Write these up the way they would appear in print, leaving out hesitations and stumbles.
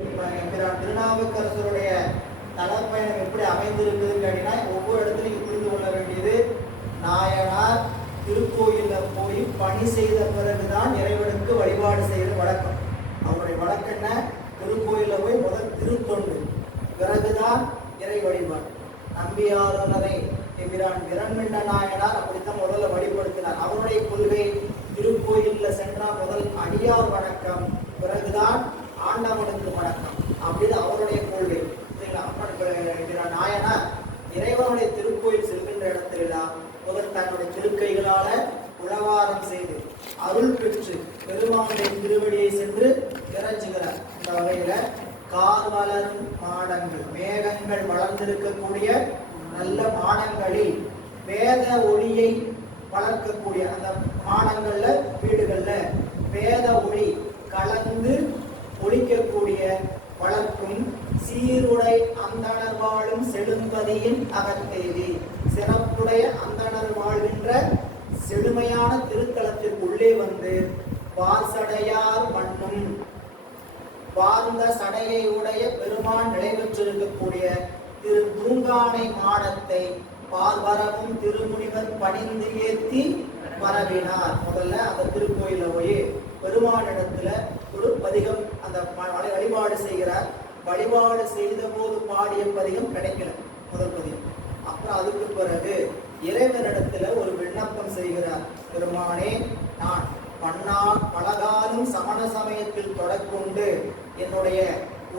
திருநாவுக்கரசருடைய தலப்பயணம் எப்படி அமைந்திருக்குதுன்னு கேட்டீங்கன்னா, ஒவ்வொரு இடத்துலையும் புரிந்து கொள்ள வேண்டியது, நாயனார் திருக்கோயிலில் போய் பணி செய்த பிறகுதான் இறைவனுக்கு வழிபாடு செய்கிற வழக்கம். அவருடைய வழக்கம் என்ன? திருக்கோயிலில் போய் முதல் திருத்தொண்டு, பிறகுதான் இறை வழிபாடு. நம்பியாரனை என்கிறான் விரண்மிண்ட நாயனார் அப்படித்தான் முதல்ல வழிபடுத்தினார். அவருடைய கொள்கை திருக்கோயிலில் சென்றால் முதல் அடியார் வணக்கம், பிறகுதான் ஆண்டவனுக்கு வணக்கம் அப்படின்னு அவருடைய கொள்கை. நாயனார் இறைவனுடைய திருக்கோயில் செல்கின்ற இடத்திலெல்லாம் முதல் தன்னுடைய திருக்கைகளால உழவாரம் செய்து அருள் பெற்று பெருமானுடைய திருவடியை சென்று இறைஞ்சுகிறார். இந்த வகையில கார் வளரும் மாடங்கள், மேகங்கள் வளர்ந்திருக்கக்கூடிய நல்ல மாடங்களில் வேத ஒளியை வளர்க்கக்கூடிய அந்த மாடங்கள்ல வீடுகள்ல வேத ஒளி கலந்து ஒழிக்கக்கூடிய வளர்க்கும் சீருடை அந்தணர் வாழும் செழும்பதியின் அகத்தேவி, சிறப்புடைய அந்தணர் வாழ்கின்ற செழுமையான திருத்தலத்திற்கு உள்ளே வந்து வாசடையார் மண்ணும் வாழ்ந்த சடையை உடைய பெருமான் நிலைபெற்றிருக்கக்கூடிய திரு தூங்கானை மாடத்தை பார்வரவும் திருமுனிவர் பணிந்து ஏற்றி பரவினார். முதல்ல அந்த திருக்கோயில போய் பெருமானிடத்துல ஒரு பதிகம் அந்த வழிபாடு செய்கிறார். வழிபாடு செய்த போது பாடிய பதிகம் கிடைக்கல, முதல் பதிகம். அப்புறம் அதுக்கு பிறகு இறைவனிடத்துல ஒரு விண்ணப்பம் செய்கிறார். பெருமானே, நான் பலகாலம் சமண சமயத்தில் தொடர்கொண்டு என்னுடைய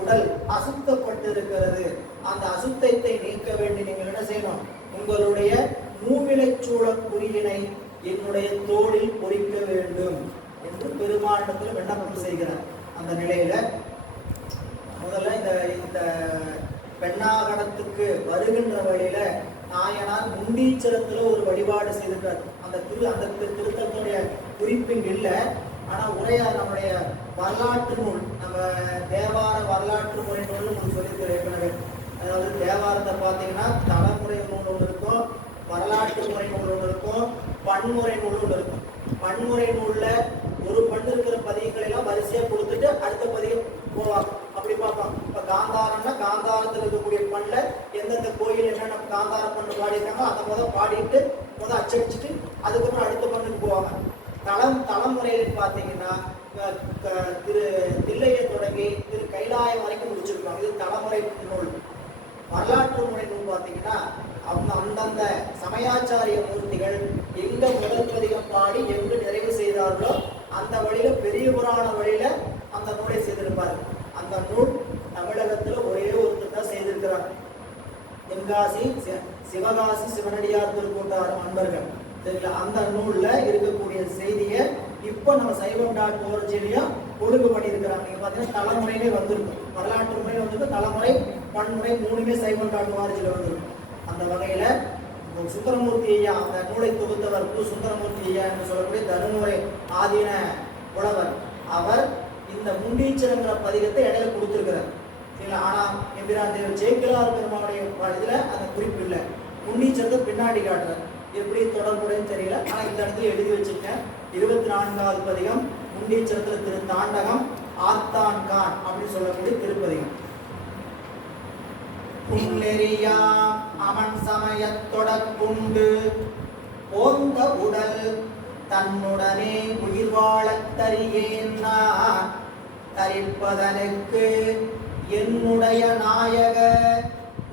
உடல் அசுத்தப்பட்டிருக்கிறது. அந்த அசுத்தத்தை நீக்க வேண்டி நீங்கள் என்ன செய்யணும்? உங்களுடைய மூவிலைச்சூழ குறியினை என்னுடைய தோளில் பொறிக்க வேண்டும் என்று பெருமாண்டத்தில் விண்ணப்பம் செய்கிறார். அந்த நிலையில முதல்ல இந்த பெண்ணாகணத்துக்கு வருகின்ற வழியில நாயனார் முண்டீச்சரத்துல ஒரு வழிபாடு செய்திருக்கார். அந்த திருத்தலத்துடைய குறிப்பின் இல்லை, ஆனா உரையார் நம்முடைய வரலாற்று நூல், நம்ம தேவார வரலாற்று முறை நூல்னு சொல்லியிருக்கிற ஏற்கனவே. அதாவது தேவாரத்தை பார்த்தீங்கன்னா தலைமுறை நூல் ஒன்று இருக்கும், வரலாற்று முறை நூல் ஒன்று இருக்கும், பன்முறை நூல் ஒன்று இருக்கும். பன்முறை நூல்ல ஒரு பண்ணு இருக்கிற பதிகங்களை எல்லாம் வரிசையா கொடுத்துட்டு அடுத்த பதிகம் போவாங்க. அப்படி பார்ப்பாங்க. இப்ப காந்தாரம்னா காந்தாரத்தில் இருக்கக்கூடிய பண்ணல எந்தெந்த கோயில் என்னென்ன காந்தார பண்ணு பாடியிருக்காங்க அதை பாடிட்டு அச்சடிச்சுட்டு அதுக்கப்புறம் அடுத்த பண்ணுக்கு போவாங்க. தலைமுறையில் பார்த்தீங்கன்னா தில்லையை தொடங்கி திரு கைலாயம் வரைக்கும் முடிச்சிருப்பாங்க. இது தலைமுறை நூல். வரலாற்று முறை நூல் பார்த்தீங்கன்னா அந்தந்த சமயாச்சாரிய மூர்த்திகள் எங்க முதல் பதிகம் பாடி எங்கு நிறைவு செய்தார்களோ அந்த வழியில பெரிய புராண வழியில அந்த நூலை செய்திருப்பாரு. அந்த நூல் தமிழகத்துல ஒரே ஒருத்தர் தான் செய்திருக்கிறார். தென்காசி சிவகாசி சிவனடியார் திருக்கூட்டாரும் அன்பர்கள் சரிங்களா. அந்த நூல்ல இருக்கக்கூடிய செய்தியை இப்ப நம்ம சைவம்.org ஒழுங்கு பண்ணியிருக்கிறாங்க. நீங்க பாத்தீங்கன்னா தலைமுறையிலே வந்திருக்கும், வரலாற்று முறையில வந்திருக்கும், தலைமுறை பன்முறை மூணுமே சைவம்.org வந்திருக்கும். அந்த வகையில சுந்தரமூர்த்தி ஐயா அந்த நூலை தொகுத்தவர் சுந்தரமூர்த்தி ஐயா என்று சொல்லக்கூடிய தருமபுரி ஆதீன புலவர். அவர் இந்த முண்டீச்சரங்கிற பதிகத்தை இடையில கொடுத்திருக்கிறார். ஆனா எம்பிரான் தேவர் ஜெயக்கிலார் பெருமானுடைய இதுல அந்த குறிப்பு இல்லை. முண்டீச்சரத்தை பின்னாடி காட்டுறார். எப்படி தொடர்புடையன்னு தெரியல, ஆனா இந்த இடத்துல எழுதி வச்சிருக்கேன். 24வது பதிகம் முண்டீச்சரத்துல திரு தாண்டகம் ஆத்தான் கான் அப்படின்னு சொல்லக்கூடிய திருப்பதிகம். புல்லெறியாம் அவன் சமயத்தொடர்புண்டு போந்த உடல் தன்னுடனே உயிர் வாழத் தரியேன் நான் தரிப்பதனுக்கு என்னுடைய நாயக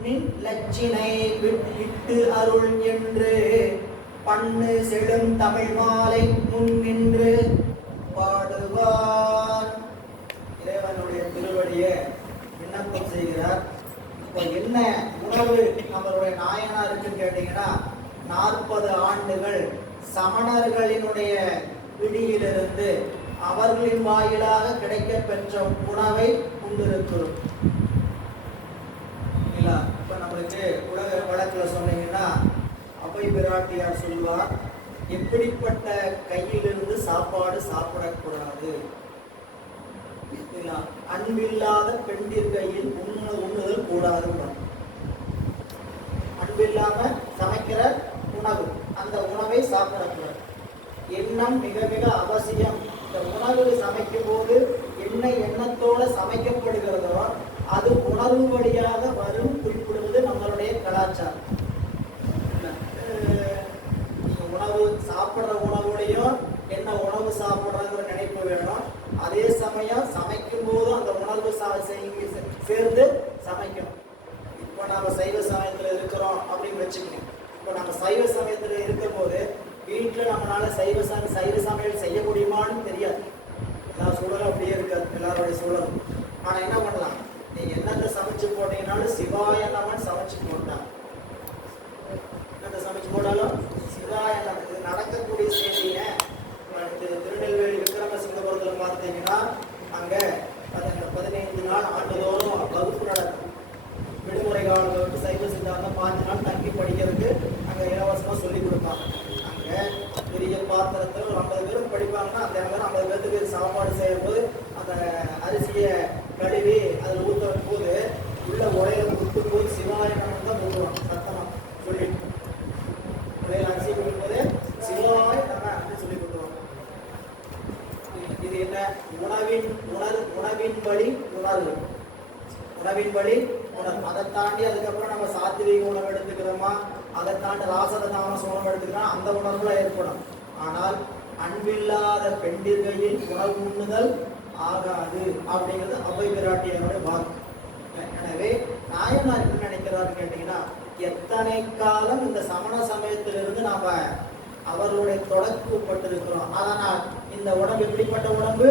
நின் லட்சினை விட்டு அருள் என்று பண்ணு செழும் தமிழ் மாலை முன் நின்று பாடுவார். இறைவனுடைய திருவடியை விண்ணப்பம் செய்கிறார். இப்போ என்ன உணவு நம்மளுடைய நாயனாருக்குன்னு கேட்டீங்கன்னா, 40 ஆண்டுகள் சமணர்களினுடைய பிடியிலிருந்து அவர்களின் வாயிலாக கிடைக்க பெற்ற உணவை கொண்டிருக்கிறோம். இப்ப நம்மளுக்கு உலக வழக்கில் சொன்னீங்கன்னா அவை பிராட்டியார் சொல்வார், எப்படிப்பட்ட கையிலிருந்து சாப்பாடு சாப்பிடக்கூடாது, அன்பில்லாத பெண்டிர் கையில் உண்ணுதல் கூடாது. அன்பில்லாம சமைக்கிற உணவு, அந்த உணவை சாப்பிடக்கூடாது. எண்ணம் மிக மிக அவசியம். இந்த உணவு சமைக்கும் போது என்ன எண்ணத்தோட சமைக்கப்படுகிறதோ அது உணர்வு வழியாக வரும் குறிப்பிடுவது நம்மளுடைய கலாச்சாரம். உணவு சாப்பிட்ற உணவுலையும் என்ன உணவு சாப்பிட்றங்கிற நினைப்பு வேணும். அதே சமயம் சமைக்கும் போதும் அந்த உணர்வு சேர்ந்து சமைக்கணும். இப்போ நம்ம சைவ சமயத்தில் இருக்கிறோம் அப்படின்னு வச்சுக்கணும். இப்போ நம்ம சைவ சமயத்தில் இருக்கும் போது வீட்டில் நம்மளால சைவ சமையல் செய்ய முடியுமான்னு தெரியாது. எல்லா சூழலும் அப்படியே இருக்காது, எல்லாருடைய சூழலும். ஆனால் என்ன பண்ணலாம், நீங்க என்னத்தை சமைச்சு போட்டீங்கன்னாலும் சிவாய நமன் சமைச்சு போட்டான். என்னத்தை சமைச்சு போட்டாலும் சிவாய நமன். இது நடக்கக்கூடிய செய்திங்க. திருநெல்வேலி விக்ரமசிங்கபுரத்தில் பார்த்தீங்கன்னா அங்கே 15 நாள் ஆண்டுதோறும் வகுப்பு நடக்கும். விடுமுறை காலம் வகுப்பு சைவ சித்தாந்தம் 5 நாள் தங்கி படிக்கிறதுக்கு அங்கே இலவசமாக சொல்லி கொடுப்பாங்க. அங்கே பெரிய பாத்திரத்தில் ஒரு 50 பேரும் படிப்பாங்கன்னா அந்த இடத்துல 50 பேருக்கு சாப்பாடு செய்யும்போது அந்த அரிசியை கழுவி அதில் ஊற்றும் போது உள்ள உடையில ஊற்றும் போது சிவாய நமன் தான் ஊற்றுவாங்க சத்தமாக சொல்லிட்டு. உடையில அரிசி கொடுக்கும்போது சிவாய நமன் அப்படின்னு சொல்லி கொடுத்துருவாங்க. இது என்ன? உணவின் வழி உணர்வு. உணவின் வழி உணர்வு. அதை தாண்டி அதுக்கப்புறம் நம்ம சாத்விக உணவு எடுத்துக்கிறோமா, அதை தாண்டி ராசத தாமச உணவு எடுத்துக்கிறோம், அந்த உணர்வுல ஏற்படும். ஆனால் அன்பில்லாத பெண்டிர்கையில் உணவு உண்ணுதல் ஆகாது அப்படிங்கிறது அவை பிராட்டியனுடைய வாக்கு. எனவே நாயனார் என்ன நினைக்கிறாருன்னு கேட்டீங்கன்னா, எத்தனை காலம் இந்த சமண சமயத்திலிருந்து நாம அவர்களுடைய தொடர்பு பட்டிருக்கிறோம். அதனால் இந்த உடம்பு எப்படிப்பட்ட உடம்பு?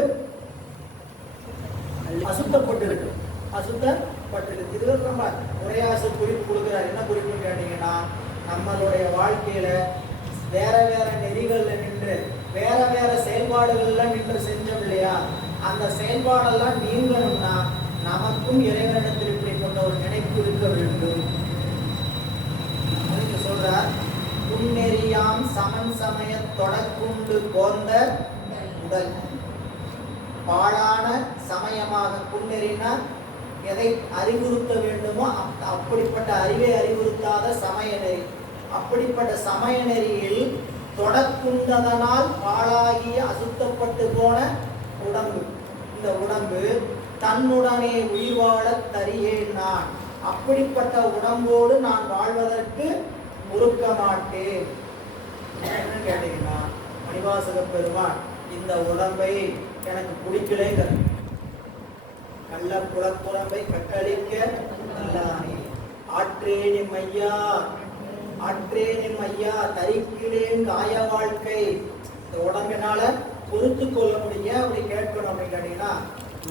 அசுத்தப்பட்டிருக்கு. அசுத்தப்பட்டிருக்கு. இது நம்ம உரையாச குறிப்பு கொடுக்கிறார். என்ன குறிப்புன்னு கேட்டீங்கன்னா, நம்மளுடைய வாழ்க்கையில வேற வேற நெறிகள்ல நின்று வேற வேற செயல்பாடுகள்ல நின்று செஞ்சோம் இல்லையா, அந்த செயல்பாடெல்லாம் நீங்கணும்னா நமக்கும் இறைவனிடத்தில் இப்படிப்பட்ட ஒரு நினைப்பு இருக்க வேண்டும். சொல்றார், முன்னெறியாம் சமன் சமய தொடக்குண்டு போந்த உடல். பாழான சமயமாக புன்னெறினா எதை அறிவுறுத்த வேண்டுமோ அப்படிப்பட்ட அறிவை அறிவுறுத்தாத சமய நெறி. அப்படிப்பட்ட சமய நெறியில் தொடக்குண்டதனால் பாழாகிய அசுத்தப்பட்டு போன உடம்பு. இந்த உடம்பு தன்னுடனே உயிர் வாழ தரியேன் நான். அப்படிப்பட்ட உடம்போடு நான் வாழ்வதற்கு முறுக்க மாட்டேன். என்ன கேட்டீங்கன்னா, மணிவாசக பெருமான் இந்த உடம்பை எனக்கு பிடிக்கலைங்க. கள்ள புறப்புறம்பை கட்டளிக்க நல்லானே ஆற்றேனிம் ஐயா, ஆற்றேனிம் ஐயா தரிக்கிறேன் காய வாழ்க்கை. இந்த உடம்பினால பொறுத்து கொள்ள முடியும் அப்படி கேட்கணும் அப்படின்னு கேட்டீங்கன்னா,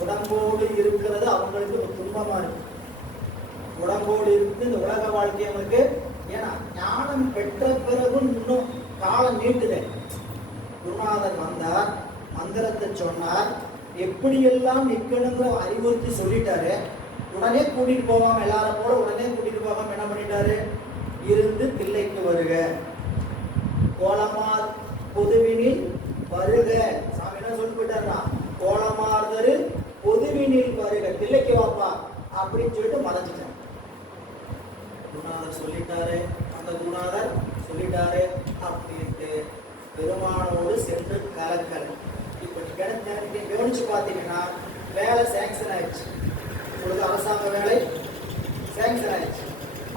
உடம்போடு இருக்கிறது அவங்களுக்கு ஒரு துன்பமா இருக்கு. உடம்போடு இருந்து இந்த உலக வாழ்க்கை அவங்களுக்கு, ஏன்னா ஞானம் பெற்ற பிறகு இன்னும் காலம் நீட்டுது. குருநாதர் வந்தார், மந்திரத்தை சொன்னார், எப்படியெல்லாம் நிற்கணுங்கிற அறிவுறுத்தி சொல்லிட்டாரு. உடனே கூட்டிட்டு போவாம, எல்லாரும் போல உடனே கூட்டிட்டு போகாம என்ன பண்ணிட்டாரு, இருந்து தில்லைக்கு வருக, கோலமார் பொதுவினில் வருக. சாமி என்ன சொல்லி போயிட்டாருன்னா, கோலமார்தரு பொதுவினில் வருக, தில்லைக்கு வாப்பா அப்படின்னு சொல்லிட்டு மறைஞ்சிட்டார். குருநாதர் சொல்லிட்டாரு, அந்த குருநாதர் சொல்லிட்டாரு அப்படின்ட்டு பெருமானோடு சென்று கலக்கல். இப்போ கவனிச்சு பார்த்தீங்கன்னா, வேலை சேங்ஷன் ஆயிடுச்சு. உங்களுக்கு அரசாங்க வேலை சேங்ஷன் ஆயிடுச்சு,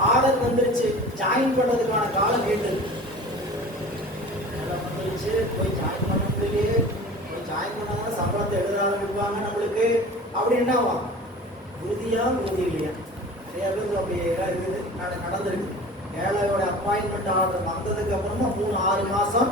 ஆர்டர் வந்துருச்சு, ஜாயின் பண்ணுறதுக்கான காலம் நீண்டது. வந்துருச்சு, போய் ஜாயின் பண்ண முடியலையே, போய் ஜாயின் பண்ணாங்கன்னா சம்பளத்தை எழுத ஆரம்பிப்பாங்க நம்மளுக்கு அப்படின்னா உறுதியா உறுதி இல்லையா? நிறைய பேருக்கு அப்படி இருக்குது, நடந்திருக்கு. ஏழையோட அப்பாயின்மெண்ட் ஆர்டர் வந்ததுக்கு அப்புறமா 3-6 மாசம்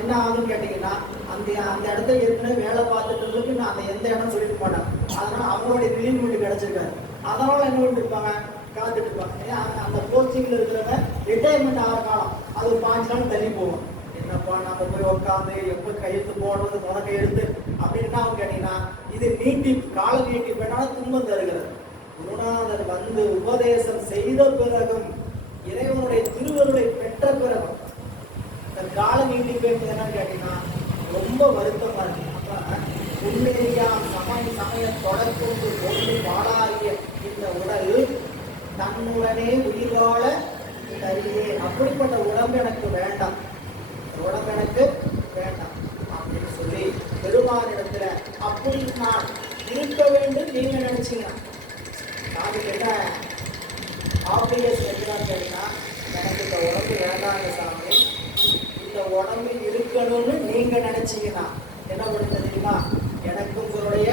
என்ன ஆகுதுன்னு கேட்டீங்கன்னா, அந்த இடத்துல ஏற்கனவே வேலை பார்த்துட்டு நான் அந்த எந்த இடம் சொல்லிட்டு மாட்டேன். அதனால அவங்களுடைய ரிலீவ்மெண்ட் கிடைச்சிருக்காரு. அதனால என்ன பண்ணிருப்பாங்க, காத்துட்டு இருப்பாங்க. அந்த போஸ்டிங்ல இருக்கிறவங்க ரிட்டையர்மெண்ட் ஆகிற காலம் அது ஒரு 5 நாள் தள்ளி போகும். என்னப்பா நம்ம போய் உட்காந்து எப்போ கையெழுத்து போடுறது, முத கையெழுத்து அப்படின்னு அவங்க கேட்டீங்கன்னா, இது நீட்டிப்பு, கால நீட்டிப்பு என்னால துன்பம் தருகிறது. குருநாதர் வந்து உபதேசம் செய்த பிறகும், இறைவனுடைய திருவருளை பெற்ற பிறகும் கால நீட்டிப்பு என்னன்னு கேட்டீங்கன்னா ரொம்ப வருத்தமா இருக்கு. அப்ப உண்மையாம் சமய தொடர்ந்து கொண்டு பாடாகிய இந்த உடல் தன்னுடனே உயிர் வாழ தரியே. அப்படிப்பட்ட உடம்பு எனக்கு வேண்டாம், உடம்பு எனக்கு வேண்டாம் அப்படின்னு சொல்லி பெருமானிடத்துல அப்படி நான் இருக்க வேண்டும் நீங்க நினைச்சீங்க. சாமிக்கு என்ன ஆப்ளிகேஷன் வைக்கிறான்னு கேட்டீங்கன்னா, எனக்கு இந்த உடம்பு வேண்டாங்க சாமி, இந்த உடம்பு இருக்கணும்னு நீங்க நினைச்சீங்கன்னா என்ன பண்ணுங்க தெரியுமா, எனக்கு உங்களுடைய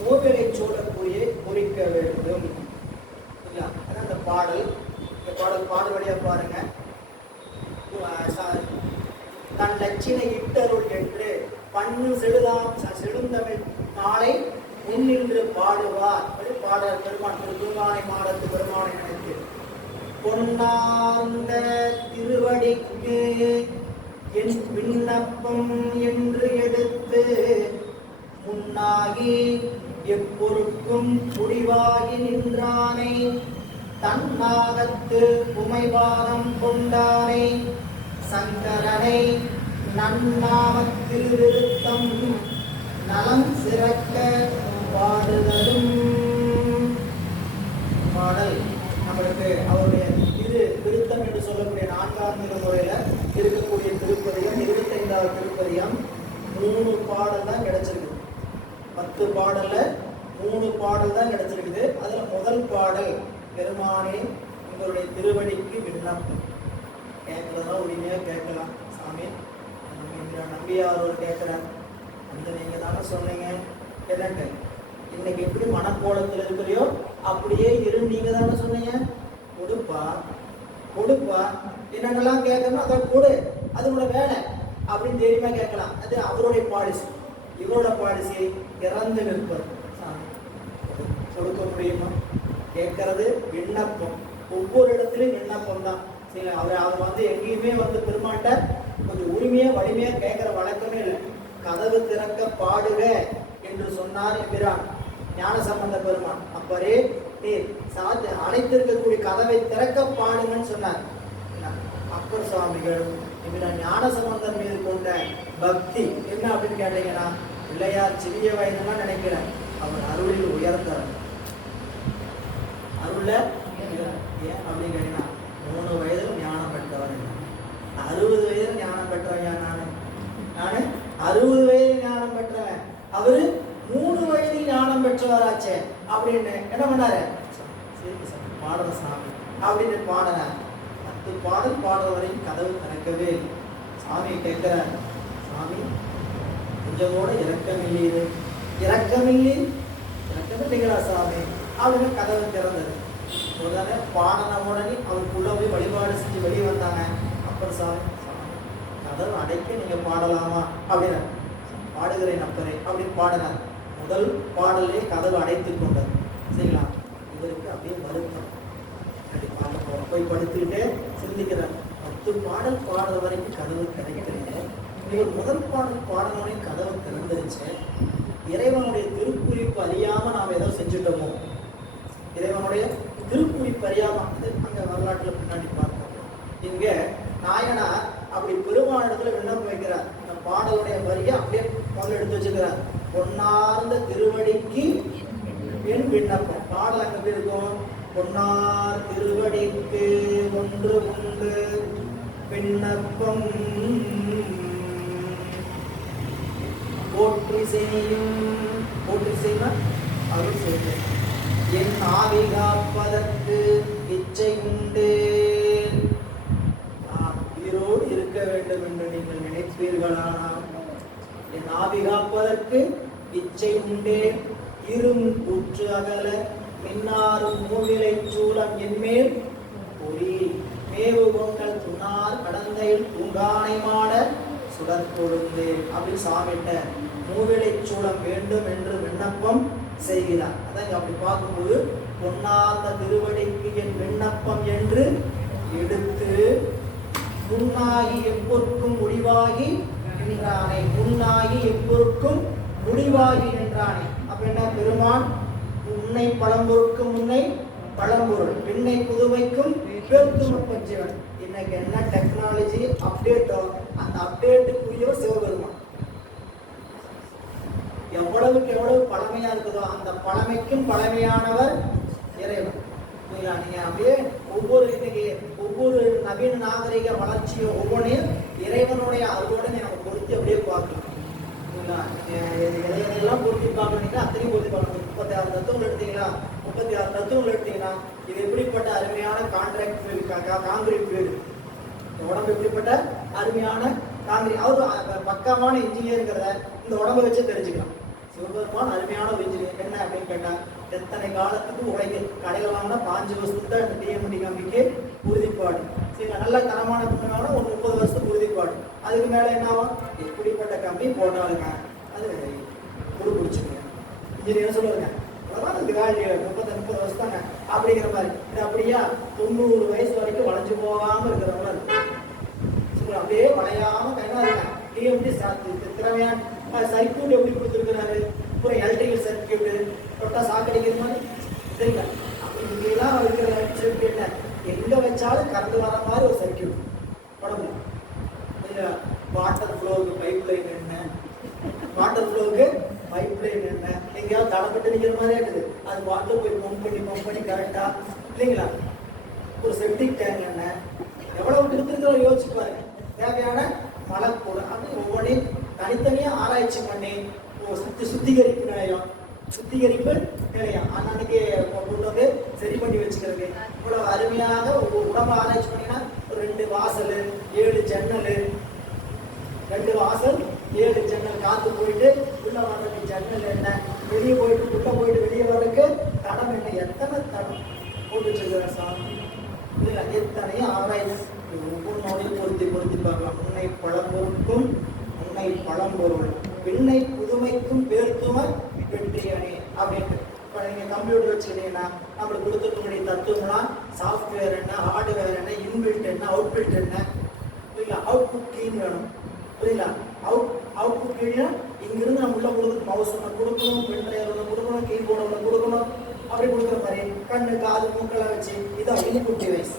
மூவிலை சூழக்கூடிய குறிக்க வேண்டும். அந்த பாடல், இந்த பாடல் வழியா பாருங்க. தன் லட்சினை இட்டருள் என்று பண்ணு செழுந்தமிழ் மாலை முன்னின்று பாடுவார் பாடல் பெருமான் திருமானை மாடத்து பெருமானை நினைத்து பொன்னார்ந்த திருவடிக்கு என் விண்ணப்பம் என்று எடுத்து முன்னாகி எப்பொருட்கும் முடிவாகி நின்றானை தன்னாகத்து உமைவாதம் கொண்டானை சங்கரனை நன்னாமத்தில் விருத்தம் நலம் சிறக்க பாடுதலும். பாடல் நம்மளுக்கு அவருடைய இது விருத்தம் என்று சொல்லக்கூடிய 4ஆம் முறையில இருக்கக்கூடிய திருப்பதிகம் 25வது திருப்பதிகம் 3 பாடல் தான் கிடைச்சிருக்கு. 10 பாடல்ல 3 பாடல் தான் கிடைச்சிருக்குது. அதுல முதல் பாடல் பெருமானே உங்களுடைய திருவடிக்கு விண்ணப்பம். கேட்கறதா உரிமையா கேட்கலாம். சாமி நம்பியார் ஒரு கேட்கிறார், அந்த நீங்க தானே சொன்னீங்க என்னங்க, இன்னைக்கு எப்படி மனக்கோலத்தில் இருக்கிறியோ அப்படியே இரு, நீங்க தானே சொன்னீங்க, கொடுப்பா கொடுப்பா என்னென்னலாம் கேட்கணும் அதை கொடு, அது கூட வேலை அப்படின்னு தெரியுமா கேட்கலாம். அது அவருடைய பாலிசி. இவரோட பாலிசி இறந்து நிற்பது. கொடுக்க முடியுமா? கேட்கறது விண்ணப்பம். ஒவ்வொரு இடத்துலையும் விண்ணப்பம் தான். சரி, அவர் எங்கேயுமே பெருமாட்ட கொஞ்சம் உரிமையா வலிமையா கேட்கிற வழக்கமே இல்லை. கதவு திறக்க பாடுக என்று சொன்னார் என்கிறான் ஞானசம்பந்த பெருமான். அப்பரே நீர் அனைத்திருக்கக்கூடிய கதவை திறக்க பாடுங்கன்னு சொன்னார். அப்பர் சுவாமிகள் ஞானசம்பந்தர் மீது கொண்ட பக்தி என்ன அப்படின்னு கேட்டீங்கன்னா, பிள்ளையார் சிறிய வயதுதான் நினைக்கிறேன், அவர் அருளில் உயர்ந்தவர். அருள ஏன் அப்படின்னு கேட்டீங்கன்னா, 3 வயதில் ஞானம் பெற்றவர், 60 வயதில் ஞானம் பெற்றவன். நானு 60 வயதில் ஞானம் பெற்றவன், அவரு 3 வயதில் ஞானம் பெற்றவராச்சே அப்படின்னு என்ன பண்ணாரு, பாடல சாமி அப்படின்னு பாடல. 10 பாடல் பாடல் வரையும் கதவு திறக்கவே சாமி கேட்கிறார். சாமி கொஞ்சம் கூட இறக்கமில்லை, இறக்கமில்லைங்களா சாமி அப்படின்னு கதவு திறந்தது. உடனே பாடன உடனே அவருக்குள்ள போய் வழிபாடு செஞ்சு வெளியே வந்தாங்க. அப்பர் சாமி கதவு அடைக்க நீங்க பாடலாமா அப்படின்னு, பாடுகிறேன் அப்பரே அப்படின்னு பாடினார். முதல் பாடலே கதவு அடைத்து கொண்டது. சரிங்களா? இவருக்கு அப்படியே வருத்தம். போய் படுத்துக்கிட்டே சிந்திக்கிறார். 10 பாடல் பாடுற வரைக்கும் கதவு கிடைக்கிறீங்க, இவர் முதல் பாடல் பாடனோடனே கதவு திறந்துருச்சு. இறைவனுடைய திருக்குறிப்பு அறியாம நாம் ஏதோ செஞ்சுட்டோமோ, இறைவனுடைய திருக்குறிப்பு அறியாம, அங்க வரலாற்றுல பின்னாடி பார்ப்போம். இங்க நாயனார் அப்படி பெருமானிடத்துல விண்ணப்பம் வைக்கிறார். இந்த பாடலுடைய வரியை அப்படியே முதல்ல எடுத்து வச்சுக்கிறார். பொன்னார்ந்த திருவடிக்கு என் விண்ணப்பம். பாடல் அங்க எப்படி இருக்கும்? பொன்னார் திருவடிக்கு ஒன்று உண்டு விண்ணப்பம் போற்றி செய்யும், போற்றி செய்யும் அருள் செய்யும், என் ஆவி காப்பதற்கு இச்சை உண்டு. நான் உயிரோடு இருக்க வேண்டும் என்று நீங்கள் நினைப்பீர்களானால் என் ஆவி காப்பதற்கு இச்சை உண்டே. இரும் ஊற்று அகல மின்னாரும் மூவிலை சூழம் என்மேல் பொறி மேவு பொங்கல் துணார் கடந்தையில் பூங்கானை மாட சுடர் கொடுந்தேன் அப்படின்னு சாமிட்ட மூவிலை சூழம் வேண்டும் என்று விண்ணப்பம் செய்கிறார். அதான் அப்படி பார்க்கும்போது பொன்னார்ந்த திருவடிக்கு என் விண்ணப்பம் என்று எடுத்து முன்னாகி எப்பொருட்கும் முடிவாகி நின்றானே, முன்னாகி எப்பொருட்கும் முடிவாகி நின்றானே. அப்ப என்ன? பெருமான் உன்னை பழம்பொருட்கும் முன்னை பழம்பொருள், பின்னை புதுமைக்கும் பேர்த்துமப்பஞ்சவன். இன்னைக்கு என்ன டெக்னாலஜி அப்டேட்டோ அந்த அப்டேட்டுக்குரிய சிவபெருமான். எவ்வளவுக்கு எவ்வளவு பழமையா இருக்குதோ அந்த பழமைக்கும் பழமையானவர் இறைவன். நீங்க அப்படியே ஒவ்வொரு நவீன நாகரிக வளர்ச்சியும் ஒவ்வொன்றையும் இறைவனுடைய அருளோட நம்ம பொருத்தி அப்படியே பார்க்கலாம். எதையெல்லாம் பொருத்தி பார்க்கணுங்களா அத்தனையும் பொருத்தி பார்க்கணும். 36 தத்துவங்கள் எடுத்தீங்களா, 36 தத்துவங்கள் எடுத்தீங்கன்னா இது எப்படிப்பட்ட அருமையான காங்கிரீட் வீடு. உடம்பு எப்படிப்பட்ட அருமையான காங்கிரீட். அவரு பக்கமான இன்ஜினியருங்கிறத இந்த உடம்பை வச்சு தெரிஞ்சுக்கலாம். சிவபெருமான் அருமையான ஒரு இன்ஜினியர். என்ன அப்படின்னு கேட்டா, எத்தனை காலத்துக்கு உழைக்க கடையில் வாங்கினா 5 வருஷத்துக்கு தான் இந்த டிஎம்டி கம்பிக்கு உறுதிப்பாடு. சரி, நல்ல தரமான கம்பெனி ஒரு 30 வருஷத்துக்கு உறுதிப்பாடு. அதுக்கு மேல என்ன ஆகும்? எப்படிப்பட்ட கம்பி போட்டாலுங்க அது குரு பிடிச்சிருங்க. இன்ஜினியர் சொல்லுவாங்க அதுக்கு வேல்யூ 30 வருஷம் தாங்க அப்படிங்கிற மாதிரி. இது அப்படியா 90 வயசு வரைக்கும் வளைஞ்சு போகாம இருக்கிறவங்க இருக்கு. அப்படியே வளையாம கைனா இருக்காங்க. டிஎம்டி திறமையான சர்க்கியூட் எப்படி கொடுத்துருக்கிறாரு? ஒரு எலக்ட்ரிக்கல் சர்க்கியூட் தொட்டா சாக்கடிக்கிற மாதிரி சரிங்களா? அப்படி இங்கெல்லாம் இருக்கிற சர்க்கியூட் என்ன, எங்க வச்சாலும் கறந்து வர மாதிரி ஒரு சர்க்கியூட் உடம்பு. வாட்டர் ஃப்ளோவுக்கு பைப் லைன் என்ன, வாட்டர் ஃப்ளோவுக்கு பைப் லைன் என்ன, எங்கேயாவது தடப்பட்டு நிற்கிற மாதிரியே இருக்குது. அது வாட்டர் போய் பம்ப் பண்ணி கரெக்டா இல்லைங்களா? ஒரு செப்டிக் டேங்க் என்ன, எவ்வளவு கொடுத்துருக்கிறோம் யோசிச்சு பாருங்க. தேவையான மழை கூட அது ஒவ்வொன்றையும் தனித்தனியா ஆராய்ச்சி பண்ணி சுத்திகரிப்பு நிலையம் அன்னைக்கு கொண்டு வந்து சரி பண்ணி வச்சுக்கிறது. இவ்வளவு அருமையாக உடம்பு ஆராய்ச்சி பண்ணீங்கன்னா ஒரு 2 வாசல் 7 ஜன்னல், 2 வாசல் 7 ஜன்னல், காத்து போயிட்டு உள்ள வர்றதுக்கு ஜன்னல் என்ன, வெளியே போயிட்டு உள்ள போயிட்டு வெளியே வர்றதுக்கு தடம் என்ன, எத்தனை தடம் போட்டு வச்சிருக்கிற சாமி. இதுல எத்தனையும் ஆராய்ச்சி ஒவ்வொன்னோடையும் பொருத்தி பார்க்கலாம். உன்னை பழம்பொருட்கும் உன்னை பழம்பொருள் பின்னை புதுமைக்கும் பேர்த்துமை வெற்றியணி அப்படின்ட்டு. இப்போ நீங்கள் கம்ப்யூட்டர் வச்சுக்கிட்டீங்கன்னா நம்மளுக்கு கொடுத்துருக்கக்கூடிய தத்துவம்லாம் சாஃப்ட்வேர் என்ன, ஹார்ட்வேர் என்ன, இன்பில்ட் என்ன, அவுட்பில்ட் என்ன, புரியல? அவுட்புட் கீன்னு வேணும், புரியல? அவுட்புட் கீழே இங்கிருந்து நம்ம உள்ள கொடுக்கணும். மவுஸ் ஒன்று கொடுக்கணும், பென்ட்ரைவ் ஒன்று கொடுக்கணும், கீபோர்டு ஒன்று கொடுக்கணும். அப்படி கொடுக்குற மாதிரி கண்ணு காது மூக்கெல்லாம் வச்சு இதான் இன்புட் டிவைஸ்.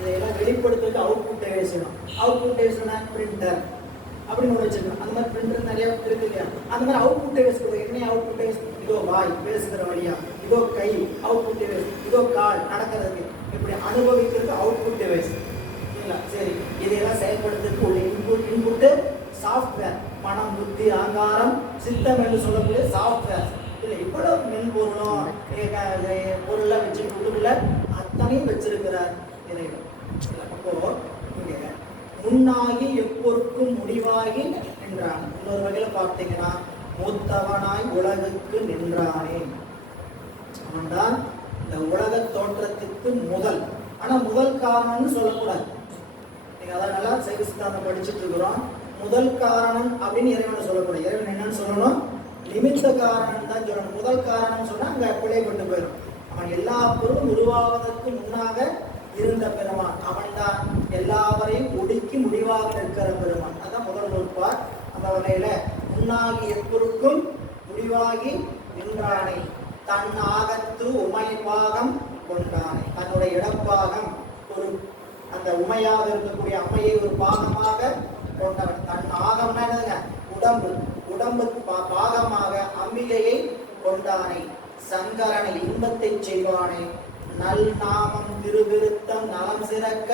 இதெல்லாம் வெளிப்படுத்துறதுக்கு அவுட்புட் டிவைஸ் வேணும். அவுட்புட் டிவைஸ்னா பிரிண்டர் அப்படின்னு ஒன்று வச்சிருக்கோம். அந்த மாதிரி பிரிண்டர் நிறைய இருக்கு இல்லையா? அந்த மாதிரி அவுட்புட் டிவைஸ் என்ன அவுட்புட் டிவைஸ்? இதோ வாய் பேசுகிற வழியா, இதோ கை அவுட்புட் டிவைஸ், இதோ கால் நடக்கிறதுக்கு, இப்படி அனுபவிக்கிறதுக்கு அவுட்புட் டிவைஸ் இல்லைங்களா? சரி, இதையெல்லாம் செயல்படுத்துறதுக்கு உள்ள இன்புட்டு சாஃப்ட்வேர். மனம், புத்தி, அகங்காரம், சித்தம் என்று சொல்லக்கூடிய சாஃப்ட்வேர். இல்லை இவ்வளவு மென்பொருளும் பொருள்லாம் வச்சுட்டு உள்ளுக்குள்ள அத்தனையும் வச்சிருக்கிறார் இறைவன். அப்போ இங்க முன்னாகி எப்பொருக்கும் முடிவாகி நின்றான். இன்னொரு வகையில பார்த்தீங்கன்னா மூத்தவனாய் உலகுக்கு நின்றானே. அவன்தான் இந்த உலக தோற்றத்துக்கு முதல். ஆனா முதல் காரணம்னு சொல்லக்கூடாது. நீங்க அதான் நல்லா சைவ சித்தாந்தம் படிச்சுட்டு இருக்கிறோம். முதல் காரணம் அப்படின்னு இறைவனை சொல்லக்கூடாது. இறைவன் என்னன்னு சொல்லணும்? நிமித்த காரணம் தான் சொல்லணும். முதல் காரணம் சொன்னா அங்க பிழைப்பட்டு போயிடும். அவன் எல்லா பொருளும் உருவாவதற்கு முன்னாக இருந்த பெருமான். அவன் தான் எல்லாவரையும் ஒடுக்கி முடிவாக நிற்கிற பெருமான். அதான் முதல் நூற்பார். அந்த வகையில முன்னாகி எப்பொருக்கும் முடிவாகி நின்றானை, தன் ஆகத்து உமை பாகம் கொண்டானை. தன்னுடைய இடப்பாகம் ஒரு அந்த உமையாக இருக்கக்கூடிய அம்மையை ஒரு பாகமாக கொண்டவன். தன் ஆகம்னா என்னதுங்க? உடம்பு. உடம்பு பாகமாக அம்பிகையை கொண்டானை. சங்கரனை இன்பத்தை செய்வானை. நல் நாமம் திருவிருத்தம் நலம் சிறக்க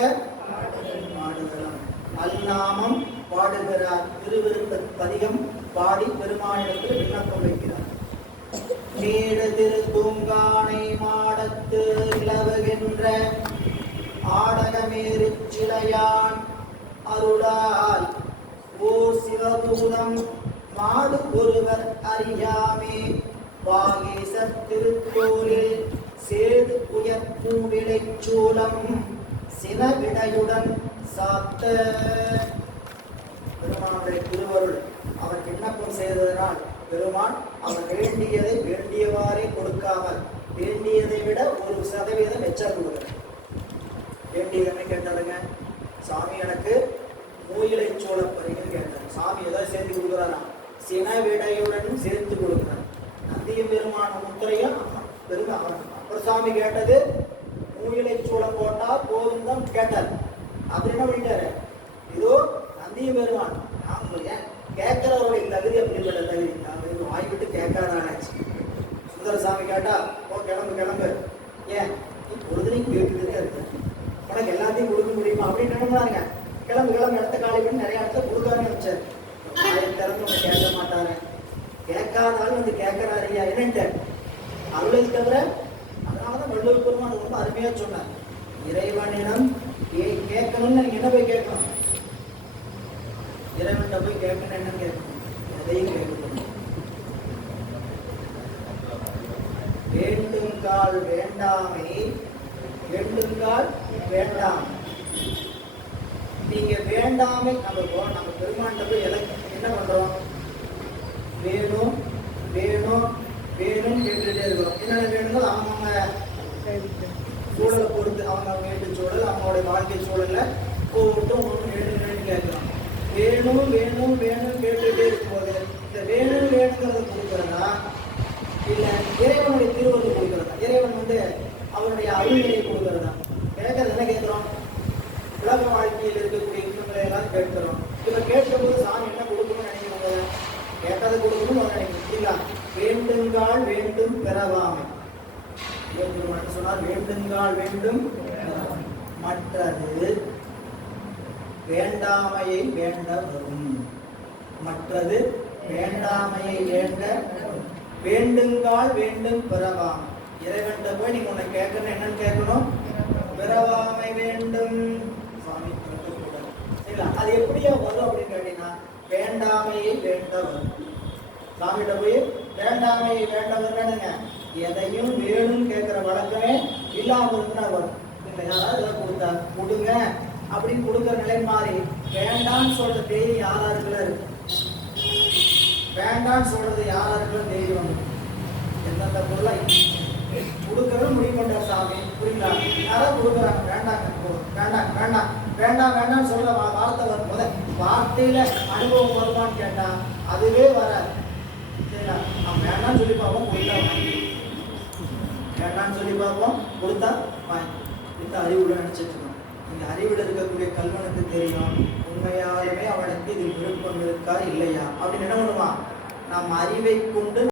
பாடுகிறான். நல் நாமம் பாடுகிறார். திருவிருத்த பதிகம் பாடி பெருமானிடத்தில் விண்ணப்பம் வைக்கிறார். மேடு திரு தூங்கானை மாடத்து நிலவுகின்ற ஆடகமேறு சிலையான் அருளால் ஓர் சிவபூதம் மாடு ஒருவர் அறியாமே வாகீச திருத்தோரில் சேது உயர்த்தும் விளைச்சூலம் சினவிடையுடன் சாத்த. பெருமானுடைய திருவருள் அவர் விண்ணப்பம் செய்ததனால் பெருமான் அவர் வேண்டியதை வேண்டியவாறே கொடுக்காமல் வேண்டியதை விட 1% எச்சா கொடுக்கிறார். வேண்டியது என்ன கேட்டாருங்க? சாமி எனக்கு மூயிலை சோழ பறிகள் கேட்டார். சாமி ஏதாவது சேர்த்து கொடுக்குறாரா? சினவிடையுடன் சேர்த்து கொடுக்கிறார். நந்திய பெருமான முத்திரையும் அப்புறம் சாமி கேட்டது மூயிலை சூளம் போட்டா போதும் தான் கேட்டார். அப்படி என்ன பண்ணிட்டாரு? இதோ நந்திய பெருமான் கேட்கிறவருடைய தகுதி அப்படிப்பட்ட தகுதி. நான் வாய்விட்டு கேட்காதாச்சு. சுந்தரசாமி கேட்டா ஓ கிளம்பு ஏன் பொழுதுனையும் கேட்டுக்கிட்டே இருக்கு, உனக்கு எல்லாத்தையும் கொடுக்க முடியுமா அப்படின்னு நினைக்கிறாங்க. கிளம்பு இடத்த காலி பண்ணி நிறைய இடத்த கொடுக்காம வச்சார். திறந்து ஒன்று கேட்க மாட்டாரு. கேட்காதாலும் வந்து கேட்கிறாரு. என்னன்ட்டு அது தேடுதல் தவிர. அதனாலதான் வள்ளுவர் பெருமான் ரொம்ப அருமையா சொன்னார், இறைவனிடம் கேட்கணும்னு நீங்க என்ன போய் கேட்கணும்? இறைவன்கிட்ட போய் கேட்கணும், என்னன்னு கேட்கணும்? எதையும் கேட்கணும். வேண்டுங்கால் வேண்டாமை, வேண்டுங்கால் வேண்டாமை. நீங்க வேண்டாமை நம்ம பெருமான்கிட்ட போய் என்ன பண்றோம்? வேணும் வேணும் வேணும் கேட்டுட்டே இருக்கிறோம். என்னென்ன வேணுங்களோ அவங்க சூழலை பொறுத்து, அவங்க வீட்டு சூழல், அவங்களுடைய வாழ்க்கை சூழல்ல ஒவ்வொருத்தரும் ஒன்று வேணும் வேணும் கேட்கிறோம். வேணும் வேணும் வேணும் கேட்டுட்டே இருக்கும்போது இந்த வேணும் வேணுங்கிறத கொடுக்கிறதா இல்ல இறைவனுடைய திருவள்ளுவர் கொடுக்கிறதா? இறைவன் அவருடைய அருள்நிலையை கொடுக்கிறதா? கேட்கறது என்ன கேட்கிறோம்? உலக வாழ்க்கையில் இருக்கக்கூடிய இன்பங்களை எல்லாம் கேட்கிறோம். இதை கேட்கும்போது சாமி என்ன கொடுக்கணும்னு நினைக்கிறோங்க? கேட்டதை கொடுக்கணும்னு நினைக்கிறோம். வேண்டுங்கால் வேண்டும் பெறவாமை. சொன்னார், வேண்டுங்கால் வேண்டும் மற்றது வேண்டாமையை வேண்ட வரும். மற்றது வேண்டாமையை வேண்ட வேண்டுங்கால் வேண்டும் பெறவாமை. இறைவன்கிட்ட போய் நீங்க உன்னை கேட்கணும், என்னன்னு கேட்கணும்? பிறவாமை வேண்டும். சுவாமி சரிங்களா? அது எப்படியா வரும் அப்படின்னு கேட்டீங்கன்னா, வேண்டாமையை வேண்ட வரும். சாமிகிட்ட போய் வேண்டாமையை வேண்ட வரணுங்க. எதையும் வேணும் கேட்கிற வழக்கமே இல்லாம இருந்தா வரும். யாராவது இதை கொடுத்தா கொடுங்க அப்படின்னு கொடுக்குற நிலை மாறி வேண்டான்னு சொல்ற தேதி யாராருக்குள்ள இருக்கு? வேண்டான்னு சொல்றது யாராருக்குள்ள தேதி வந்து எந்தெந்த பொருளை கொடுக்கறது முடிவு பண்ற சாமி. புரியுங்களா? யாராவது கொடுக்குறாங்க, வேண்டாங்க வேண்டாம் வேண்டாம் வேண்டாம் வேண்டாம்னு சொல்ற வார்த்தை வரும்போது வார்த்தையில அனுபவம் வருமானு கேட்டா அதுவே வராது. சரிங்களா? அவன் வேண்டாம்னு சொல்லி பார்ப்போம், கொடுத்தா வாங்கி. வேண்டாம்னு சொல்லி பார்ப்போம், கொடுத்தா வாங்கி. இந்த அறிவுல நினைச்சிட்டு இருக்கோம். இந்த அறிவுல இருக்கக்கூடிய கல்வனுக்கு தெரியும் உண்மையாலுமே அவனுக்கு இதில் விருப்பம் இருக்கா இல்லையா அப்படின்னு என்ன பண்ணுவான்? நம் அறிவை கொண்டு